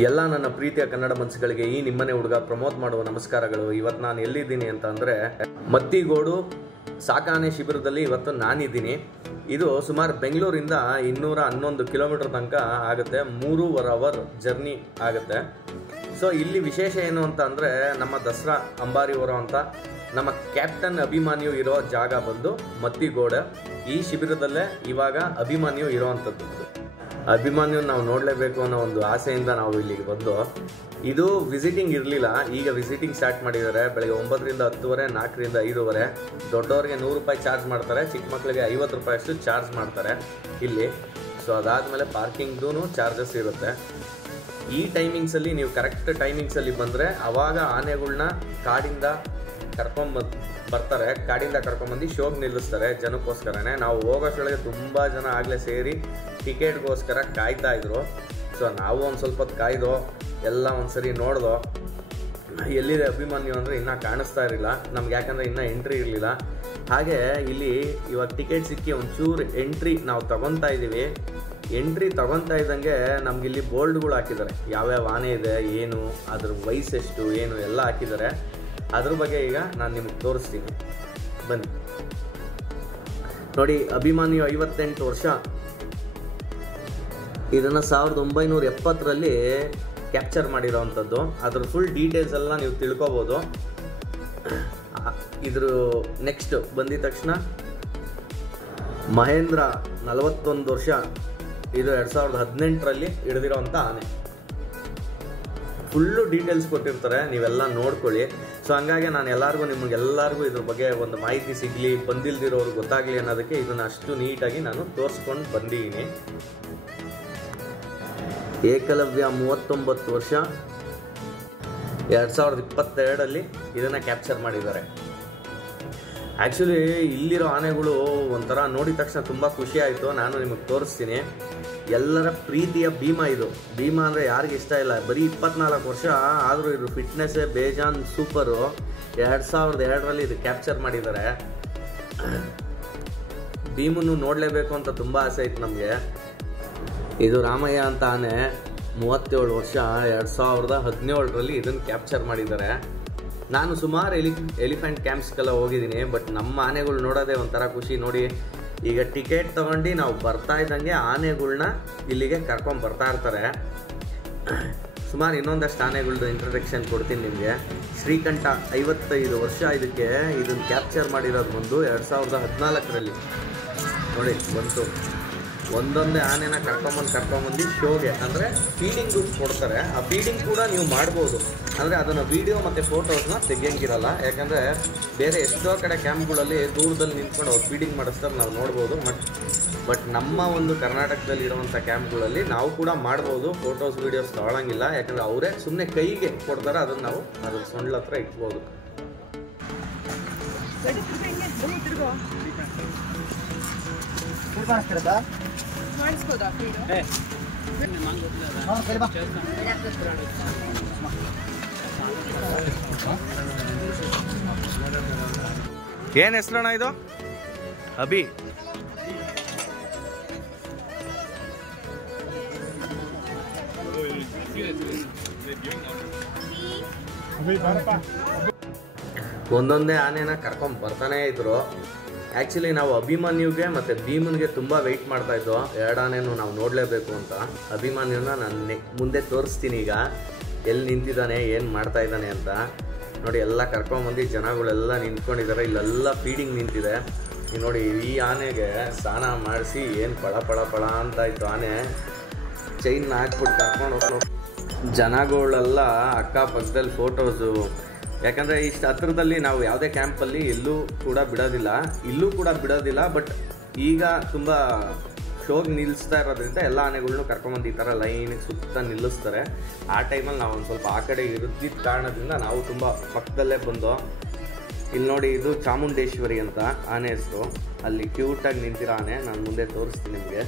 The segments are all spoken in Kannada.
ಎಲ್ಲ ನನ್ನ ಪ್ರೀತಿಯ ಕನ್ನಡ ಮನಸ್ಸುಗಳಿಗೆ ಈ ನಿಮ್ಮನೆ ಹುಡುಗ ಪ್ರಮೋದ್ ಮಾಡುವ ನಮಸ್ಕಾರಗಳು. ಇವತ್ತು ನಾನು ಎಲ್ಲಿದ್ದೀನಿ ಅಂತ ಅಂದರೆ ಮತ್ತಿಗೋಡು ಸಾಕಾನೆ ಶಿಬಿರದಲ್ಲಿ ಇವತ್ತು ನಾನಿದ್ದೀನಿ. ಇದು ಸುಮಾರು ಬೆಂಗಳೂರಿಂದ 211 ಕಿಲೋಮೀಟರ್ ತನಕ ಆಗುತ್ತೆ, 3.5 ಅವರ್ ಜರ್ನಿ ಆಗುತ್ತೆ. ಸೊ ಇಲ್ಲಿ ವಿಶೇಷ ಏನು ಅಂತ ಅಂದರೆ ನಮ್ಮ ದಸರಾ ಅಂಬಾರಿ ಹೊರೋ ಅಂತ ನಮ್ಮ ಕ್ಯಾಪ್ಟನ್ ಅಭಿಮನ್ಯು ಇರೋ ಜಾಗ ಬಂದು ಮತ್ತಿಗೋಡು. ಈ ಶಿಬಿರದಲ್ಲೇ ಇವಾಗ ಅಭಿಮನ್ಯು ಇರೋವಂಥದ್ದು. ಅಭಿಮನ್ಯು ನಾವು ನೋಡಲೇಬೇಕು ಅನ್ನೋ ಒಂದು ಆಸೆಯಿಂದ ನಾವು ಇಲ್ಲಿಗೆ ಬಂದು, ಇದು ವಿಸಿಟಿಂಗ್ ಇರಲಿಲ್ಲ, ಈಗ ವಿಸಿಟಿಂಗ್ ಸ್ಟಾರ್ಟ್ ಮಾಡಿದ್ದಾರೆ. ಬೆಳಗ್ಗೆ 9ರಿಂದ 10:30, 4ರಿಂದ 5:30. ದೊಡ್ಡವ್ರಿಗೆ 100 ರೂಪಾಯಿ ಚಾರ್ಜ್ ಮಾಡ್ತಾರೆ, ಚಿಕ್ಕ ಮಕ್ಕಳಿಗೆ 50 ರೂಪಾಯಿ ಅಷ್ಟು ಚಾರ್ಜ್ ಮಾಡ್ತಾರೆ ಇಲ್ಲಿ. ಸೊ ಅದಾದಮೇಲೆ ಪಾರ್ಕಿಂಗ್ದು ಚಾರ್ಜಸ್ ಇರುತ್ತೆ. ಈ ಟೈಮಿಂಗ್ಸಲ್ಲಿ ನೀವು ಕರೆಕ್ಟ್ ಟೈಮಿಂಗ್ಸಲ್ಲಿ ಬಂದರೆ ಆವಾಗ ಆನೆಗಳನ್ನ ಕಾಡಿಂದ ಬರ್ತಾರೆ. ಕಾಡಿಂದ ಕರ್ಕೊಂಡ್ಬಂದು ಶೋಗೆ ನಿಲ್ಲಿಸ್ತಾರೆ ಜನಕ್ಕೋಸ್ಕರನೇ. ನಾವು ಹೋಗೋಷ್ಟೊಳಗೆ ತುಂಬ ಜನ ಆಗಲೇ ಸೇರಿ ಟಿಕೆಟ್ಗೋಸ್ಕರ ಕಾಯ್ತಾಯಿದ್ರು. ಸೊ ನಾವು ಒಂದು ಸ್ವಲ್ಪ ಹೊತ್ತು ಕಾಯ್ದೋ, ಎಲ್ಲ ಒಂದ್ಸರಿ ನೋಡ್ದೋ. ಎಲ್ಲಿದೆ ಅಭಿಮನ್ಯು ಅಂದರೆ ಇನ್ನೂ ಕಾಣಿಸ್ತಾ ಇರಲಿಲ್ಲ ನಮ್ಗೆ, ಯಾಕಂದರೆ ಇನ್ನೂ ಎಂಟ್ರಿ ಇರಲಿಲ್ಲ. ಹಾಗೆ ಇಲ್ಲಿ ಇವಾಗ ಟಿಕೆಟ್ ಸಿಕ್ಕಿ ಒಂಚೂರು ಎಂಟ್ರಿ ನಾವು ತೊಗೊತಾ ಇದ್ದೀವಿ. ಎಂಟ್ರಿ ತೊಗೊತಾ ಇದ್ದಂಗೆ ನಮಗಿಲ್ಲಿ ಬೋರ್ಡ್ಗಳು ಹಾಕಿದ್ದಾರೆ, ಯಾವ್ಯಾವ ಆನೆ ಇದೆ, ಏನು ಅದ್ರ ವಯಸ್ಸೆಷ್ಟು, ಏನು ಎಲ್ಲ ಹಾಕಿದ್ದಾರೆ. ಅದ್ರ ಬಗ್ಗೆ ಈಗ ನಾನು ನಿಮ್ಗೆ ತೋರಿಸ್ತೀನಿ, ಬನ್ನಿ ನೋಡಿ. ಅಭಿಮನ್ಯು 58 ವರ್ಷ. ಇದನ್ನು 1970ರಲ್ಲಿ ಕ್ಯಾಪ್ಚರ್ ಮಾಡಿರೋವಂಥದ್ದು. ಅದ್ರ ಫುಲ್ ಡೀಟೇಲ್ಸ್ ಎಲ್ಲ ನೀವು ತಿಳ್ಕೊಬೋದು. ಇದ್ರ ನೆಕ್ಸ್ಟ್ ಬಂದಿದ ತಕ್ಷಣ ಮಹೇಂದ್ರ 41 ವರ್ಷ. ಇದು 2018ರಲ್ಲಿ ಹಿಡಿದಿರೋವಂಥ ಆನೆ. ಫುಲ್ಲು ಡೀಟೇಲ್ಸ್ ಕೊಟ್ಟಿರ್ತಾರೆ, ನೀವೆಲ್ಲ ನೋಡ್ಕೊಳ್ಳಿ. ಸೊ ಹಂಗಾಗಿ ನಾನು ನಿಮಗೆಲ್ಲರಿಗೂ ಇದ್ರ ಬಗ್ಗೆ ಒಂದು ಮಾಹಿತಿ ಸಿಗಲಿ, ಬಂದಿಲ್ದಿರೋರು ಗೊತ್ತಾಗಲಿ ಅನ್ನೋದಕ್ಕೆ ಇದನ್ನು ಅಷ್ಟು ನೀಟಾಗಿ ನಾನು ತೋರಿಸ್ಕೊಂಡು ಬಂದಿದ್ದೀನಿ. ಏಕಲವ್ಯ 39 ವರ್ಷ. 2022ರಲ್ಲಿ ಇದನ್ನು ಕ್ಯಾಪ್ಚರ್ ಮಾಡಿದ್ದಾರೆ. ಆ್ಯಕ್ಚುಲಿ ಇಲ್ಲಿರೋ ಆನೆಗಳು ಒಂಥರ ನೋಡಿದ ತಕ್ಷಣ ತುಂಬ ಖುಷಿ ಆಯಿತು. ನಾನು ನಿಮಗೆ ತೋರಿಸ್ತೀನಿ. ಎಲ್ಲರ ಪ್ರೀತಿಯ ಭೀಮಾ ಇದು. ಭೀಮಾ ಅಂದರೆ ಯಾರಿಗೆ ಇಷ್ಟ ಇಲ್ಲ? ಬರೀ 24 ವರ್ಷ ಆದರೂ ಇದು ಫಿಟ್ನೆಸ್ಸೇ ಬೇಜಾನ್ ಸೂಪರು. 2002ರಲ್ಲಿ ಇದು ಕ್ಯಾಪ್ಚರ್ ಮಾಡಿದ್ದಾರೆ. ಭೀಮನ್ನು ನೋಡಲೇಬೇಕು ಅಂತ ತುಂಬ ಆಸೆ ಇತ್ತು ನಮಗೆ. ಇದು ರಾಮಯ್ಯ ಅಂತ ಆನೆ, 37 ವರ್ಷ. 2017ರಲ್ಲಿ ಇದನ್ನು ಕ್ಯಾಪ್ಚರ್ ಮಾಡಿದ್ದಾರೆ. ನಾನು ಸುಮಾರು ಎಲಿಫೆಂಟ್ ಕ್ಯಾಂಪ್ಸ್ಗೆಲ್ಲ ಹೋಗಿದ್ದೀನಿ, ಬಟ್ ನಮ್ಮ ಆನೆಗಳು ನೋಡೋದೇ ಒಂಥರ ಖುಷಿ. ನೋಡಿ, ಈಗ ಟಿಕೆಟ್ ತೊಗೊಂಡು ನಾವು ಬರ್ತಾ ಇದ್ದಂಗೆ ಆನೆಗಳ್ನ ಇಲ್ಲಿಗೆ ಬರ್ತಾ ಇರ್ತಾರೆ. ಸುಮಾರು ಇನ್ನೊಂದಷ್ಟು ಆನೆಗಳ್ದು ಇಂಟ್ರಡಕ್ಷನ್ ಕೊಡ್ತೀನಿ ನಿಮಗೆ. ಶ್ರೀಕಂಠ 55 ವರ್ಷ. ಇದನ್ನು ಕ್ಯಾಪ್ಚರ್ ಮಾಡಿರೋದು ಬಂದು 2014ರಲ್ಲಿ. ನೋಡಿ ಬಂತು. ಒಂದೊಂದೇ ಆನೆನ ಕರ್ಕೊಂಬಂದು ಶೋಗೆ ಅಂದರೆ ಫೀಡಿಂಗು ಕೊಡ್ತಾರೆ. ಆ ಫೀಡಿಂಗ್ ಕೂಡ ನೀವು ಮಾಡ್ಬೋದು, ಅಂದರೆ ಅದನ್ನು ವೀಡಿಯೋ ಮತ್ತು ಫೋಟೋಸ್ನ ತೆಗಿಯಂಗಿರಲ್ಲ. ಯಾಕಂದರೆ ಬೇರೆ ಎಷ್ಟೋ ಕಡೆ ಕ್ಯಾಂಪ್ಗಳಲ್ಲಿ ದೂರದಲ್ಲಿ ನಿಂತ್ಕೊಂಡು ಅವ್ರು ಫೀಡಿಂಗ್ ಮಾಡಿಸ್ತಾರೆ, ನಾವು ನೋಡ್ಬೋದು. ಬಟ್ ನಮ್ಮ ಒಂದು ಕರ್ನಾಟಕದಲ್ಲಿ ಇರುವಂಥ ಕ್ಯಾಂಪ್ಗಳಲ್ಲಿ ನಾವು ಕೂಡ ಮಾಡ್ಬೋದು. ಫೋಟೋಸ್ ವೀಡಿಯೋಸ್ ತೊಗೊಳಂಗಿಲ್ಲ, ಯಾಕಂದರೆ ಅವರೇ ಸುಮ್ಮನೆ ಕೈಗೆ ಕೊಡ್ತಾರೆ. ಅದನ್ನು ನಾವು ಅದ್ರ ಸೊಂಡ್ಲ ಹತ್ರ ಇಟ್ಬೋದು. ಏನ್ ಹೆಸರಣ್ಣ ಇದು? ಅಭಿ. ಒಂದೊಂದೇ ಆನೆನ ಬರ್ತಾನೆ ಇದ್ರು. ಆ್ಯಕ್ಚುಲಿ ನಾವು ಅಭಿಮನ್ಯುಗೆ ಮತ್ತು ಭೀಮನ್ಗೆ ತುಂಬ ವೆಯ್ಟ್ ಮಾಡ್ತಾ ಇದ್ದೋ. 2 ಆನೆನೂ ನಾವು ನೋಡಲೇಬೇಕು ಅಂತ. ಅಭಿಮನ್ಯುನ ನಾನು ಮುಂದೆ ತೋರಿಸ್ತೀನಿ ಈಗ, ಎಲ್ಲಿ ನಿಂತಿದ್ದಾನೆ, ಏನು ಮಾಡ್ತಾ ಇದ್ದಾನೆ ಅಂತ. ನೋಡಿ, ಎಲ್ಲ ಕರ್ಕೊಂಬಂದು ಜನಗಳೆಲ್ಲ ನಿಂತ್ಕೊಂಡಿದ್ದಾರೆ. ಇಲ್ಲೆಲ್ಲ ಫೀಡಿಂಗ್ ನಿಂತಿದೆ. ನೋಡಿ, ಈ ಆನೆಗೆ ಸ್ನಾನ ಮಾಡಿಸಿ ಏನು ಪಳ ಅಂತ ಇತ್ತು. ಆನೆ ಚೈನ್ ಹಾಕ್ಬಿಟ್ಟು ಕರ್ಕೊಂಡು ಹೋಗ್ಬೋದು. ಜನಗಳೆಲ್ಲ ಅಕ್ಕಪಕ್ಕದಲ್ಲಿ ಫೋಟೋಸು. ಯಾಕಂದರೆ ಇಷ್ಟು ಹತ್ರದಲ್ಲಿ ನಾವು ಯಾವುದೇ ಕ್ಯಾಂಪಲ್ಲಿ ಎಲ್ಲೂ ಕೂಡ ಬಿಡೋದಿಲ್ಲ. ಬಟ್ ಈಗ ತುಂಬ ಶೋಗೆ ನಿಲ್ಲಿಸ್ತಾ ಇರೋದ್ರಿಂದ ಎಲ್ಲ ಆನೆಗಳ್ನೂ ಕರ್ಕೊಂಬಂದು ಈ ಥರ ಲೈನಿಗೆ ಸುತ್ತ ನಿಲ್ಲಿಸ್ತಾರೆ. ಆ ಟೈಮಲ್ಲಿ ನಾವು ಒಂದು ಸ್ವಲ್ಪ ಆ ಕಡೆ ಇದ್ದಿದ್ದ ಕಾರಣದಿಂದ ನಾವು ತುಂಬ ಪಕ್ಕದಲ್ಲೇ ಬಂದು. ಇಲ್ಲಿ ನೋಡಿ, ಇದು ಚಾಮುಂಡೇಶ್ವರಿ ಅಂತ ಆನೆ ಹೆಸರು. ಅಲ್ಲಿ ಕ್ಯೂಟಾಗಿ ನಿಂತಿರೋ ಆನೆ ನಾನು ಮುಂದೆ ತೋರಿಸ್ತೀನಿ ನಿಮಗೆ.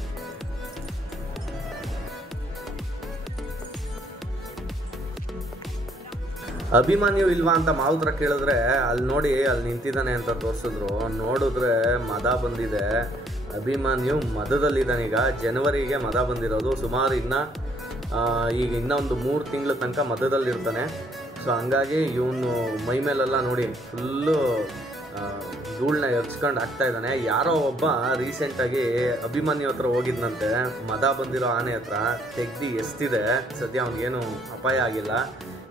ಅಭಿಮನ್ಯು ಇಲ್ವಾ ಅಂತ ಮಾವುತ್ರ ಕೇಳಿದ್ರೆ ಅಲ್ಲಿ ನೋಡಿ, ಅಲ್ಲಿ ನಿಂತಿದ್ದಾನೆ ಅಂತ ತೋರಿಸಿದ್ರು. ನೋಡಿದ್ರೆ ಮದ ಬಂದಿದೆ. ಅಭಿಮನ್ಯು ಮದದಲ್ಲಿದ್ದಾನೀಗ. ಜನವರಿಗೆ ಮದ ಬಂದಿರೋದು. ಸುಮಾರು ಇನ್ನು ಈಗ ಇನ್ನೊಂದು 3 ತಿಂಗಳ ತನಕ ಮಧ್ಯದಲ್ಲಿರ್ತಾನೆ. ಸೊ ಹಂಗಾಗಿ ಇವನು ಮೈ ಮೇಲೆಲ್ಲ ನೋಡಿ ಫುಲ್ಲು ಧೂಳನ್ನ ಎರ್ಚ್ಕೊಂಡು ಆಗ್ತಾ ಇದ್ದಾನೆ. ಯಾರೋ ಒಬ್ಬ ರೀಸೆಂಟಾಗಿ ಅಭಿಮನ್ಯು ಹತ್ರ ಹೋಗಿದ್ನಂತೆ, ಮದ ಬಂದಿರೋ ಆನೆ ಹತ್ರ ತೆಗ್ದು ಎಸ್ತಿದೆ. ಸದ್ಯ ಅವ್ನಿಗೇನು ಅಪಾಯ ಆಗಿಲ್ಲ.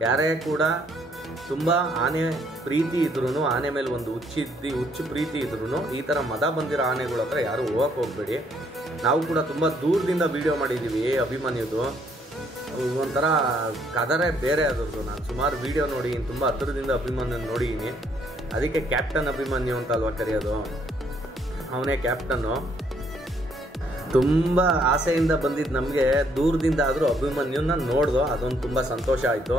ಯಾರೇ ಕೂಡ ತುಂಬ ಆನೆ ಪ್ರೀತಿ ಇದ್ರೂ, ಆನೆ ಮೇಲೆ ಒಂದು ಹುಚ್ಚು ಪ್ರೀತಿ ಇದ್ರೂ ಈ ಥರ ಮದ ಬಂದಿರೋ ಆನೆಗಳ ಹತ್ರ ಯಾರು ಹೋಗಕ್ಕೆ ಹೋಗ್ಬೇಡಿ. ನಾವು ಕೂಡ ತುಂಬ ದೂರದಿಂದ ವೀಡಿಯೋ ಮಾಡಿದ್ದೀವಿ ಅಭಿಮನ್ಯುದು. ಒಂಥರ ಕದರೇ ಬೇರೆ ಅದ್ರದ್ದು. ನಾನು ಸುಮಾರು ವೀಡಿಯೋ ನೋಡಿದ್ದೀನಿ, ತುಂಬ ಹತ್ತಿರದಿಂದ ಅಭಿಮನ್ಯು ನೋಡಿದ್ದೀನಿ. ಅದಕ್ಕೆ ಕ್ಯಾಪ್ಟನ್ ಅಭಿಮನ್ಯು ಅಂತ ಅಲ್ವಾ ಕರೆಯೋದು, ಅವನೇ ಕ್ಯಾಪ್ಟನ್ನು. ತುಂಬ ಆಸೆಯಿಂದ ಬಂದಿದ್ದು ನಮಗೆ ದೂರದಿಂದ ಆದರೂ ಅಭಿಮನ್ಯುನ ನೋಡ್ದೋ, ಅದೊಂದು ತುಂಬ ಸಂತೋಷ ಆಯಿತು.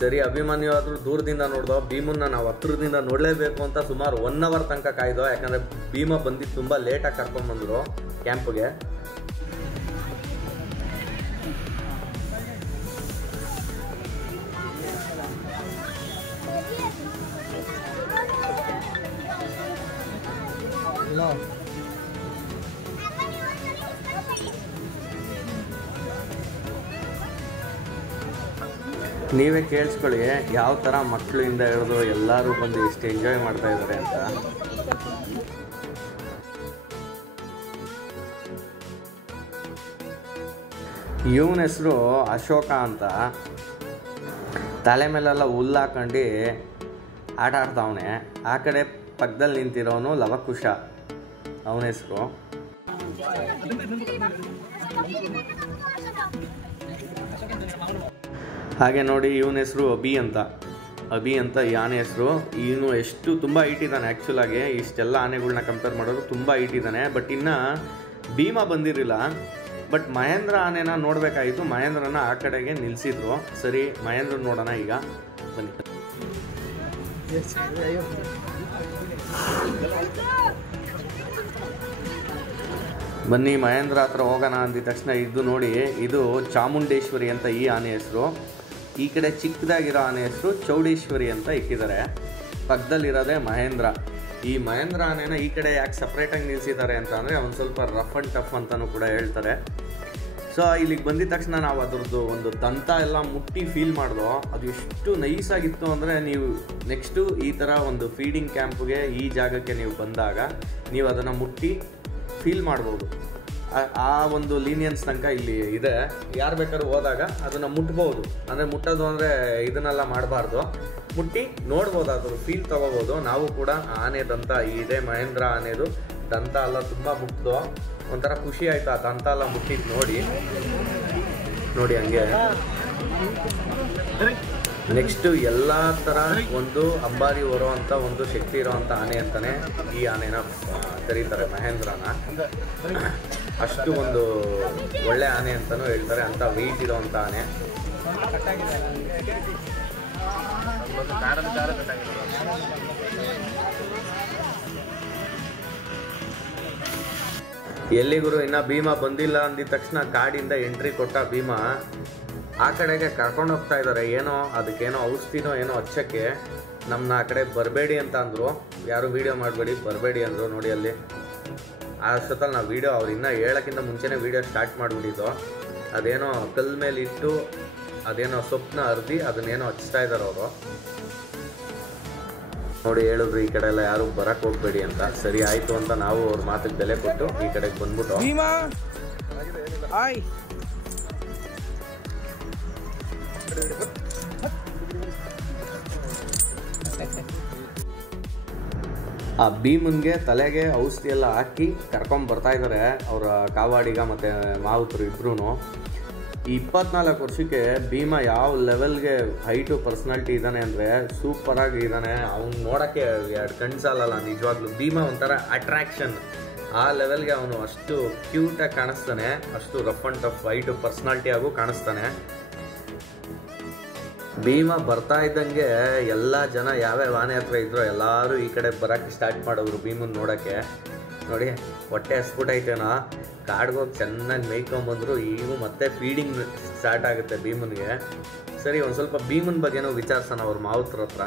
ಸರಿ, ಅಭಿಮನ್ಯು ಆದರೂ ದೂರದಿಂದ ನೋಡ್ದೋ, ಭೀಮನ್ನ ನಾವು ಹತ್ತಿರದಿಂದ ನೋಡಲೇಬೇಕು ಅಂತ ಸುಮಾರು 1 hour ತನಕ ಕಾಯ್ದೋ. ಯಾಕಂದರೆ ಭೀಮ ಬಂದಿದ್ದು ತುಂಬ ಲೇಟಾಗಿ ಕರ್ಕೊಂಡ್ಬಂದರು ಕ್ಯಾಂಪ್ಗೆ. ನೀವೇ ಕೇಳಿಸ್ಕೊಳ್ಳಿ ಯಾವ ಥರ ಮಕ್ಕಳಿಂದ ಹಿಡಿದು ಎಲ್ಲರೂ ಬಂದು ಎಷ್ಟು ಎಂಜಾಯ್ ಮಾಡ್ತಾ ಇದ್ದಾರೆ ಅಂತ. ಇವನ ಹೆಸರು ಅಶೋಕ ಅಂತ. ತಲೆ ಮೇಲೆಲ್ಲ ಹುಲ್ಲು ಹಾಕೊಂಡು ಆಟ ಆಡ್ತಾವನೆ. ಆ ಕಡೆ ಪಕ್ಕದಲ್ಲಿ ನಿಂತಿರೋನು ಲವಕುಶ, ಅವನ ಹೆಸರು. ಹಾಗೆ ನೋಡಿ ಇವನ ಹೆಸರು ಅಭಿ ಅಂತ ಈ ಆನೆ ಹೆಸರು. ಇವನು ಎಷ್ಟು ತುಂಬ ಹೈಟ್ ಇದ್ದಾನೆ. ಆ್ಯಕ್ಚುಲಾಗಿ ಇಷ್ಟೆಲ್ಲ ಆನೆಗಳನ್ನ ಕಂಪೇರ್ ಮಾಡೋದು ತುಂಬ ಹೈಟ್ ಇದ್ದಾನೆ. ಬಟ್ ಇನ್ನು ಭೀಮ ಬಂದಿರಲಿಲ್ಲ. ಬಟ್ ಮಹೇಂದ್ರ ಆನೆನ ನೋಡಬೇಕಾಯಿತು. ಮಹೇಂದ್ರನ ಆ ಕಡೆಗೆ ನಿಲ್ಲಿಸಿದ್ರು. ಸರಿ, ಮಹೇಂದ್ರ ನೋಡೋಣ ಈಗ, ಬನ್ನಿ. ಬನ್ನಿ ಮಹೇಂದ್ರ ಹತ್ರ ಹೋಗೋಣ ಅಂದಿದ ತಕ್ಷಣ ಇದು ನೋಡಿ, ಇದು ಚಾಮುಂಡೇಶ್ವರಿ ಅಂತ ಈ ಆನೆ ಹೆಸರು. ಈ ಕಡೆ ಚಿಕ್ಕದಾಗಿರೋ ಆನೆ ಹೆಸರು ಚೌಡೇಶ್ವರಿ ಅಂತ ಇಕ್ಕಿದ್ದಾರೆ. ಪಕ್ಕದಲ್ಲಿರೋದೇ ಮಹೇಂದ್ರ. ಈ ಮಹೇಂದ್ರ ಆನೆನ ಈ ಕಡೆ ಯಾಕೆ ಸಪ್ರೇಟಾಗಿ ನಿಲ್ಲಿಸಿದ್ದಾರೆ ಅಂತ ಅಂದರೆ ಅವನು ಸ್ವಲ್ಪ ರಫ್ ಆ್ಯಂಡ್ ಟಫ್ ಅಂತಲೂ ಕೂಡ ಹೇಳ್ತಾರೆ. ಸೊ ಇಲ್ಲಿಗೆ ಬಂದಿದ ತಕ್ಷಣ ನಾವು ಅದ್ರದ್ದು ಒಂದು ದಂತ ಎಲ್ಲ ಮುಟ್ಟಿ ಫೀಲ್ ಮಾಡಿದೋ. ಅದು ಎಷ್ಟು ನೈಸಾಗಿತ್ತು ಅಂದರೆ, ನೀವು ನೆಕ್ಸ್ಟು ಈ ಥರ ಒಂದು ಫೀಡಿಂಗ್ ಕ್ಯಾಂಪ್ಗೆ ಈ ಜಾಗಕ್ಕೆ ನೀವು ಬಂದಾಗ ನೀವು ಅದನ್ನು ಮುಟ್ಟಿ ಫೀಲ್ ಮಾಡ್ಬೋದು. ಆ ಒಂದು ಲೀನಿಯನ್ಸ್ ತನಕ ಇಲ್ಲಿ ಇದೆ. ಯಾರು ಬೇಕಾದ್ರೂ ಹೋದಾಗ ಅದನ್ನು ಮುಟ್ಬೋದು. ಅಂದರೆ ಮುಟ್ಟೋದು ಅಂದರೆ ಇದನ್ನೆಲ್ಲ ಮಾಡಬಾರ್ದು, ಮುಟ್ಟಿ ನೋಡ್ಬೋದು, ಅದ್ರ ಫೀಲ್ ತೊಗೋಬೋದು. ನಾವು ಕೂಡ ಆನೆ ದಂತ ಇದೆ, ಮಹೇಂದ್ರ ಆನೆದು ದಂತ ಎಲ್ಲ ತುಂಬ ಮುಟ್ಟಿದೋ. ಒಂಥರ ಖುಷಿ ಆಯಿತು ಆ ದಂತ ಎಲ್ಲ ಮುಟ್ಟಿದ್ದು ನೋಡಿ ಹಂಗೆ. ನೆಕ್ಸ್ಟು ಎಲ್ಲ ಥರ ಒಂದು ಅಂಬಾರಿ ಹೊರೋವಂಥ ಒಂದು ಶಕ್ತಿ ಇರೋವಂಥ ಆನೆ ಅಂತಲೇ ಈ ಆನೆನ ಕರೀತಾರೆ, ಮಹೇಂದ್ರನ. ಅಷ್ಟು ಒಂದು ಒಳ್ಳೆ ಆನೆ ಅಂತಲೂ ಹೇಳ್ತಾರೆ. ಅಂಥ ವೆಯ್ಟ್ ಇರೋವಂಥ ಆನೆ. ಎಲ್ಲಿಗುರು ಇನ್ನು ಭೀಮ ಬಂದಿಲ್ಲ ಅಂದಿದ ತಕ್ಷಣ ಕಾಡಿಂದ ಎಂಟ್ರಿ ಕೊಟ್ಟ ಭೀಮ. ಆ ಕಡೆಗೆ ಕರ್ಕೊಂಡು ಹೋಗ್ತಾ ಇದ್ದಾರೆ. ಏನೋ ಅದಕ್ಕೇನೋ ಔಷಧಿನೋ ಏನೋ ಹಚ್ಚಕ್ಕೆ. ನಮ್ಮನ್ನ ಆ ಕಡೆ ಬರಬೇಡಿ ಅಂತ ಅಂದರು. ಯಾರು ವೀಡಿಯೋ ಮಾಡಬೇಡಿ, ಬರಬೇಡಿ ಅಂದರು. ನೋಡಿ ಅಲ್ಲಿ ಅಷ್ಟೊತ್ತಲ್ಲಿ ನಾವು ವೀಡಿಯೋ ಅವ್ರು ಇನ್ನೂ ಹೇಳೋಕ್ಕಿಂತ ಮುಂಚೆನೇ ವೀಡಿಯೋ ಸ್ಟಾರ್ಟ್ ಮಾಡಿಬಿಟ್ಟಿದ್ದು. ಅದೇನೋ ಕಲ್ಲು ಮೇಲೆ ಇಟ್ಟು ಅದೇನೋ ಸೊಪ್ಪನ್ನ ಅರ್ದಿ ಅದನ್ನೇನೋ ಹಚ್ತಾ ಇದ್ದಾರೆ ಅವರು. ನೋಡಿ ಹೇಳಿದ್ರು ಈ ಕಡೆ ಎಲ್ಲ ಯಾರು ಬರಕ್ಕೆ ಹೋಗ್ಬೇಡಿ ಅಂತ. ಸರಿ ಆಯಿತು ಅಂತ ನಾವು ಅವ್ರ ಮಾತಿಗೆ ಬೆಲೆ ಕೊಟ್ಟು ಈ ಕಡೆಗೆ ಬಂದ್ಬಿಟ್ಟು ಆ ಭೀಮನ್ಗೆ ತಲೆಗೆ ಔಷಧಿ ಎಲ್ಲ ಹಾಕಿ ಕರ್ಕೊಂಡು ಬರ್ತಾ ಇದ್ದಾರೆ ಅವರ ಕಾವಾಡಿಗ ಮತ್ತು ಮಾವುತರು ಇಬ್ರು. ಈ 24 ವರ್ಷಕ್ಕೆ ಭೀಮ ಯಾವ ಲೆವೆಲ್ಗೆ ಹೈಟು ಪರ್ಸ್ನಾಲಿಟಿ ಇದ್ದಾನೆ ಅಂದರೆ ಸೂಪರಾಗಿ ಇದ್ದಾನೆ. ಅವ್ನು ನೋಡೋಕ್ಕೆ 2 ಕಣ್ಣು ಸಾಲಲ್ಲ ನಿಜವಾಗ್ಲೂ. ಭೀಮ ಒಂಥರ ಅಟ್ರಾಕ್ಷನ್. ಆ ಲೆವೆಲ್ಗೆ ಅವನು ಅಷ್ಟು ಕ್ಯೂಟಾಗಿ ಕಾಣಿಸ್ತಾನೆ, ಅಷ್ಟು rough and tough height personality ಆಗು ಕಾಣಿಸ್ತಾನೆ. ಭೀಮ ಬರ್ತಾ ಇದ್ದಂಗೆ ಎಲ್ಲ ಜನ ಯಾವ್ಯಾವ ಆನೆ ಹತ್ರ ಇದ್ರೋ ಎಲ್ಲರೂ ಈ ಕಡೆ ಬರೋಕ್ಕೆ ಸ್ಟಾರ್ಟ್ ಮಾಡೋರು ಭೀಮನ್ ನೋಡೋಕ್ಕೆ. ನೋಡಿ ಹೊಟ್ಟೆ ಹಸ್ಬಿಟ್ಟೈತೇನೋ, ಕಾಡ್ಗೋಗಿ ಚೆನ್ನಾಗಿ ಮೇಯ್ಕೊಂಬಂದರು. ಈಗ ಮತ್ತೆ ಫೀಡಿಂಗ್ ಸ್ಟಾರ್ಟ್ ಆಗುತ್ತೆ ಭೀಮನ್ಗೆ. ಸರಿ, ಒಂದು ಸ್ವಲ್ಪ ಭೀಮನ್ ಬಗ್ಗೆನೂ ವಿಚಾರಿಸೋಣ ಅವ್ರ ಮಾವುತ್ರ ಹತ್ರ.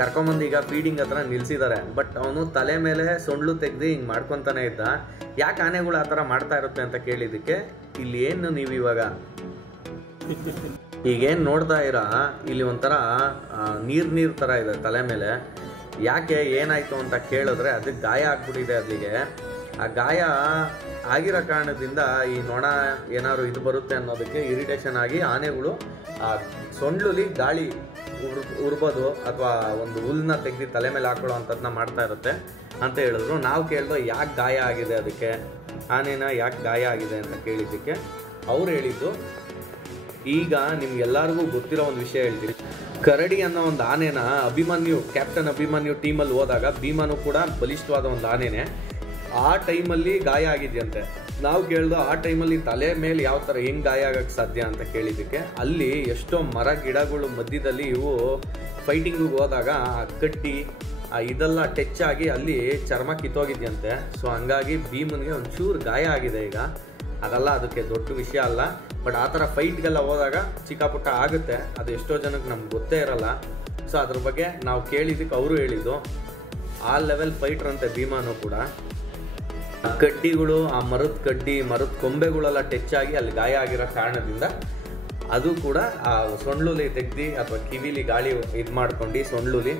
ಕರ್ಕೊಂಬಂದು ಈಗ ಫೀಡಿಂಗ್ ಹತ್ರ ನಿಲ್ಲಿಸಿದ್ದಾರೆ. ಬಟ್ ಅವನು ತಲೆ ಮೇಲೆ ಸೊಂಡ್ಲು ತೆಗೆದು ಹಿಂಗೆ ಮಾಡ್ಕೊತಾನೆ ಇದ್ದ. ಯಾಕೆ ಆನೆಗಳು ಆ ಥರ ಮಾಡ್ತಾ ಇರುತ್ತೆ ಅಂತ ಕೇಳಿದ್ದಕ್ಕೆ, ಇಲ್ಲಿ ಏನು ನೀವು ಇವಾಗ ಈಗೇನು ನೋಡ್ತಾ ಇರ ಇಲ್ಲಿ ಒಂಥರ ನೀರು ಥರ ಇದೆ ತಲೆ ಮೇಲೆ. ಯಾಕೆ ಏನಾಯಿತು ಅಂತ ಕೇಳಿದ್ರೆ ಅದಕ್ಕೆ ಗಾಯ ಆಗ್ಬಿಟ್ಟಿದೆ ಅಲ್ಲಿಗೆ. ಆ ಗಾಯ ಆಗಿರೋ ಕಾರಣದಿಂದ ಈ ನೊಣ ಏನಾದ್ರು ಇದು ಬರುತ್ತೆ ಅನ್ನೋದಕ್ಕೆ ಇರಿಟೇಷನ್ ಆಗಿ ಆನೆಗಳು ಆ ಸೊಂಡ್ಲುಲಿ ಗಾಳಿ ಉರ್ಬೋದು ಅಥವಾ ಒಂದು ಹುಲ್ಲನ್ನ ತೆಗೆದು ತಲೆ ಮೇಲೆ ಹಾಕೊಳ್ಳೋ ಅಂಥದ್ದನ್ನ ಮಾಡ್ತಾ ಇರುತ್ತೆ ಅಂತ ಹೇಳಿದ್ರು. ನಾವು ಕೇಳಿದ್ರು ಯಾಕೆ ಗಾಯ ಆಗಿದೆ ಅದಕ್ಕೆ, ಆನೆನ ಯಾಕೆ ಗಾಯ ಆಗಿದೆ ಅಂತ ಕೇಳಿದ್ದಕ್ಕೆ ಅವ್ರು ಹೇಳಿದ್ದು, ಈಗ ನಿಮ್ಗೆಲ್ಲರಿಗೂ ಗೊತ್ತಿರೋ ಒಂದು ವಿಷಯ ಹೇಳ್ತೀನಿ. ಕರಡಿ ಅನ್ನೋ ಒಂದು ಆನೆನ ಅಭಿಮನ್ಯು, ಕ್ಯಾಪ್ಟನ್ ಅಭಿಮನ್ಯು ಟೀಮಲ್ಲಿ ಹೋದಾಗ ಭೀಮನು ಕೂಡ ಬಲಿಷ್ಠವಾದ ಒಂದು ಆನೆನೇ, ಆ ಟೈಮಲ್ಲಿ ಗಾಯ ಆಗಿದೆಯಂತೆ. ನಾವು ಕೇಳ್ದು ಆ ಟೈಮಲ್ಲಿ ತಲೆ ಮೇಲೆ ಯಾವ ಥರ ಹೆಂಗೆ ಗಾಯ ಆಗೋಕ್ಕೆ ಸಾಧ್ಯ ಅಂತ ಕೇಳಿದ್ದಕ್ಕೆ ಅಲ್ಲಿ ಎಷ್ಟೋ ಮರ ಗಿಡಗಳು ಮಧ್ಯದಲ್ಲಿ ಇವು ಫೈಟಿಂಗಿಗೆ ಹೋದಾಗ ಕಟ್ಟಿ ಇದೆಲ್ಲ ಟಚ್ ಆಗಿ ಅಲ್ಲಿ ಚರ್ಮ ಕಿತ್ತೋಗಿದೆಯಂತೆ. ಸೊ ಹಂಗಾಗಿ ಭೀಮನಿಗೆ ಒಂಚೂರು ಗಾಯ ಆಗಿದೆ. ಈಗ ಅದೆಲ್ಲ ಅದಕ್ಕೆ ದೊಡ್ಡ ವಿಷಯ ಅಲ್ಲ, ಬಟ್ ಆ ಥರ ಫೈಟ್ಗೆಲ್ಲ ಹೋದಾಗ ಚಿಕ್ಕಪುಟ್ಟ ಆಗುತ್ತೆ. ಅದು ಎಷ್ಟೋ ಜನಕ್ಕೆ ನಮ್ಗೆ ಗೊತ್ತೇ ಇರಲ್ಲ. ಸೊ ಅದ್ರ ಬಗ್ಗೆ ನಾವು ಕೇಳಿದ್ದಕ್ಕೆ ಅವರು ಹೇಳಿದ್ದು ಆ ಲೆವೆಲ್ ಫೈಟ್ರ್ ಅಂತೆ ಭೀಮನು ಕೂಡ. ಕಡ್ಡಿಗಳು, ಆ ಮರದ ಕಡ್ಡಿ, ಮರದ ಕೊಂಬೆಗಳೆಲ್ಲ ಟಚ್ ಆಗಿ ಅಲ್ಲಿ ಗಾಯ ಆಗಿರೋ ಕಾರಣದಿಂದ ಅದು ಕೂಡ ಆ ಸೊಂಡ್ಲುಲಿ ತೆಗ್ದು ಅಥವಾ ಕಿವಿಲಿ ಗಾಳಿ ಇದು ಮಾಡ್ಕೊಂಡು ಸೊಂಡ್ಲುಲಿ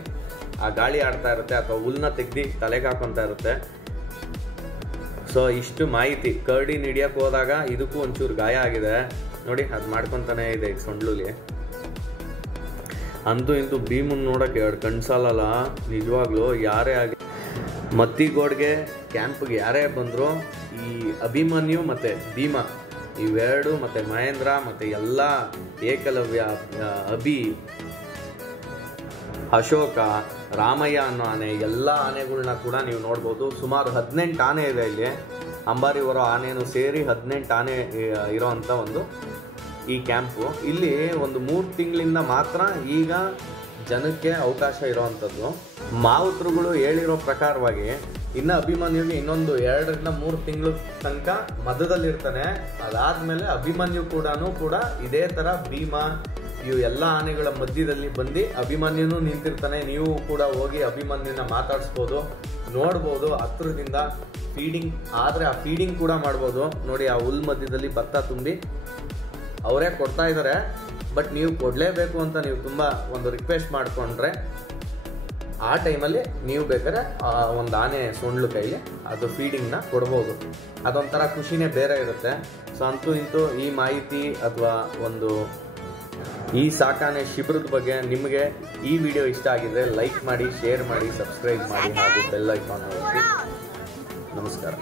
ಆ ಗಾಳಿ ಆಡ್ತಾ ಇರುತ್ತೆ ಅಥವಾ ಹುಲ್ಲನ್ನ ತೆಗ್ದು ತಲೆಗೆ ಹಾಕೊತಾ ಇರುತ್ತೆ. ಸೊ ಇಷ್ಟು ಮಾಹಿತಿ. ಕರಡಿನ ಹಿಡಿಯೋಕೆ ಹೋದಾಗ ಇದಕ್ಕೂ ಒಂಚೂರು ಗಾಯ ಆಗಿದೆ ನೋಡಿ, ಅದು ಮಾಡ್ಕೊತಾನೆ ಇದೆ ಈಗ ಸೊಂಡ್ಲುಲಿ. ಅಂತೂ ಇಂತೂ ಭೀಮನ್ ನೋಡೋಕೆ ಎರಡು ಕಣ್ಸಾಲಲ್ಲ ನಿಜವಾಗ್ಲೂ. ಯಾರೇ ಆಗಿ ಮತ್ತಿಗೋಡ್ಗೆ ಕ್ಯಾಂಪ್ಗೆ ಯಾರೇ ಬಂದರೂ ಈ ಅಭಿಮನ್ಯು ಮತ್ತು ಭೀಮ ಇವೆರಡು ಮತ್ತು ಮಹೇಂದ್ರ ಮತ್ತು ಎಲ್ಲ ಏಕಲವ್ಯ, ಅಭಿ, ಅಶೋಕ, ರಾಮಯ್ಯ ಅನ್ನೋ ಆನೆ, ಎಲ್ಲ ಆನೆಗಳನ್ನ ಕೂಡ ನೀವು ನೋಡ್ಬೋದು. ಸುಮಾರು 18 ಆನೆ ಇದೆ ಇಲ್ಲಿ. ಅಂಬಾರಿ ಬರೋ ಆನೆನೂ ಸೇರಿ 18 ಆನೆ ಇರೋವಂಥ ಒಂದು ಈ ಕ್ಯಾಂಪು. ಇಲ್ಲಿ ಒಂದು 3 ತಿಂಗಳಿಂದ ಮಾತ್ರ ಈಗ ಜನಕ್ಕೆ ಅವಕಾಶ ಇರೋವಂಥದ್ದು. ಮಾವುತರುಗಳು ಹೇಳಿರೋ ಪ್ರಕಾರವಾಗಿ ಇನ್ನು ಅಭಿಮನ್ಯುಗೆ ಇನ್ನೊಂದು 2 ರಿಂದ 3 ತಿಂಗಳು ತನಕ ಮಧ್ಯದಲ್ಲಿರ್ತಾನೆ. ಅದಾದಮೇಲೆ ಅಭಿಮನ್ಯು ಕೂಡ ಇದೇ ಥರ ಭೀಮ ಇವು ಎಲ್ಲ ಆನೆಗಳ ಮಧ್ಯದಲ್ಲಿ ಬಂದು ಅಭಿಮನ್ಯುನೂ ನಿಂತಿರ್ತಾನೆ. ನೀವು ಕೂಡ ಹೋಗಿ ಅಭಿಮನ್ಯುನ ಮಾತಾಡಿಸ್ಬೋದು, ನೋಡ್ಬೋದು ಹತ್ರದಿಂದ. ಫೀಡಿಂಗ್ ಆದರೆ ಆ ಫೀಡಿಂಗ್ ಕೂಡ ಮಾಡ್ಬೋದು ನೋಡಿ. ಆ ಹುಲ್ ಮಧ್ಯದಲ್ಲಿ ಭತ್ತ ತುಂಬಿ ಅವರೇ ಕೊಡ್ತಾ ಇದ್ದಾರೆ. ಬಟ್ ನೀವು ಕೊಡಲೇಬೇಕು ಅಂತ ನೀವು ತುಂಬ ಒಂದು ರಿಕ್ವೆಸ್ಟ್ ಮಾಡಿಕೊಂಡ್ರೆ ಆ ಟೈಮಲ್ಲಿ ನೀವು ಬೇಕಾದ್ರೆ ಒಂದು ಆನೆ ಸೊಂಡ್ಲು ಕೈಲಿ ಅದು ಫೀಡಿಂಗ್ನ ಕೊಡ್ಬೋದು. ಅದೊಂಥರ ಖುಷಿನೇ ಬೇರೆ ಇರುತ್ತೆ. ಸೊ ಅಂತೂ ಇಂತೂ ಈ ಮಾಹಿತಿ ಅಥವಾ ಒಂದು ಈ ಸಾಕಾನೆ ಶಿಬಿರದ ಬಗ್ಗೆ ನಿಮಗೆ ಈ ವಿಡಿಯೋ ಇಷ್ಟ ಆಗಿದ್ರೆ ಲೈಕ್ ಮಾಡಿ, ಶೇರ್ ಮಾಡಿ, ಸಬ್ಸ್ಕ್ರೈಬ್ ಮಾಡಿ ಹಾಗೂ ಬೆಲ್ ಐಕಾನ್ ಒತ್ತಿ. ನಮಸ್ಕಾರ.